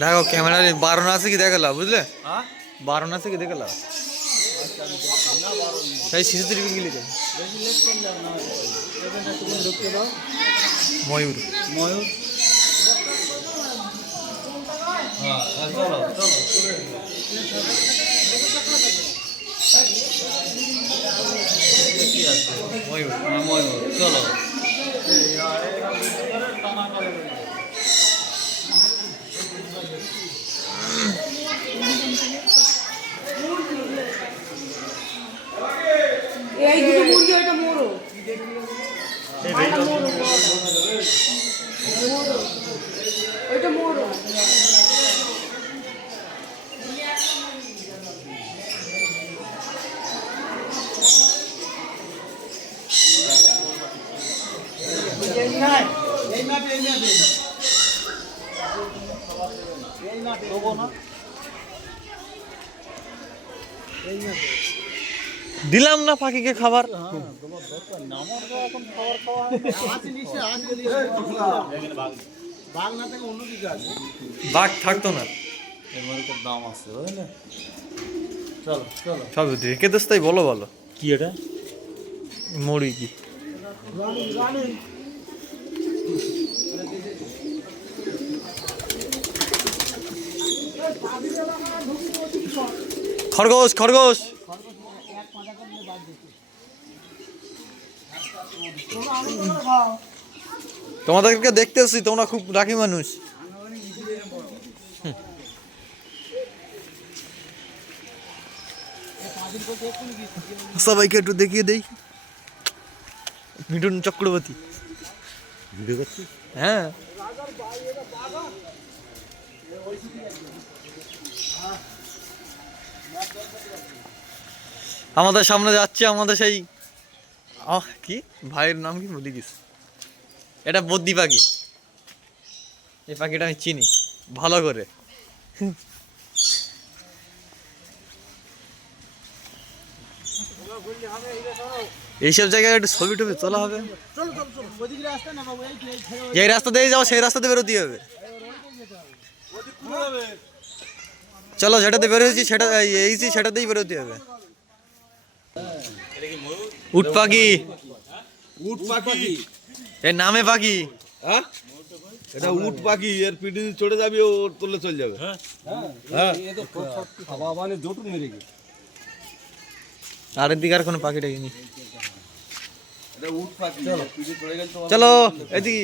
দেখো ক্যামেরার বারণ আছে কি দেখালা বুঝলে, বারণ আছে কি দেখালা তাই সিসিটিভি গেলে ময়ূর ময়ূর ময়ূর ময়ূর চলো এই দুটো মুরগি ওইটা মোরো ওইটা মোরো দিলাম না পাখিকে খাবার। বাঘ থাকতো না, দাম আছে বুঝলে। চলো চলো সব রেখে দোস তাই বলো বলো কি এটা মরি কি খরগোশ খরগোশ তোমাদেরকে দেখতে আসছি, তোমরা খুব রাখি মানুষ। সবাইকে একটু দেখিয়ে দেই, মিঠুন চক্রবর্তী ভিডিও করছি। হ্যাঁ আমাদের সামনে যাচ্ছে আমাদের সেই কি ভাইয়ের নাম কি বলি গেছি, এটা বদ্যি পাখি। এই পাখিটা আমি চিনি ভালো করে। এইসব জায়গায় একটু ছবি টবি তোলা হবে। যে রাস্তা দিয়ে যাও সেই রাস্তাতে বেরোতে হবে। চলো যেটাতে বেরোয়েছি সেটা এইছি সেটাতেই বেরোতে হবে। উট পাখি, উট পাখি এর নামে পাখি। হ্যাঁ এটা উট পাখি, এর পিঠে চড়ে যাবি ও তুললে চলে যাবে। হ্যাঁ খাওয়া মানে জটু মেরে গেছে। আর এদিকে আর কোনো পাখি ডাকিনি। এটা উট পাখি, পিঠে চড়ে গেলে তোমার চলো এদিকে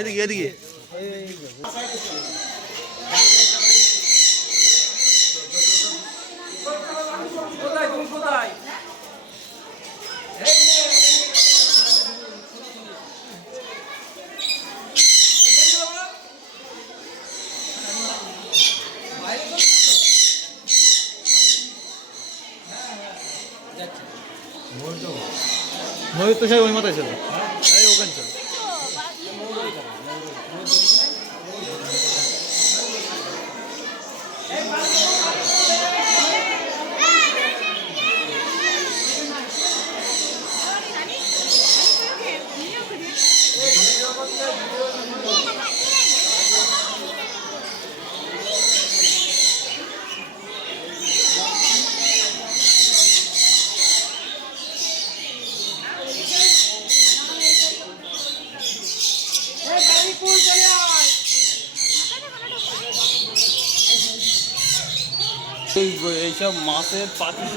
এদিকে এদিকে। ময়ূর তো সেই ওই মাথায় ছিল, এই ওখানে ছিল। এইসব মাছের পাখি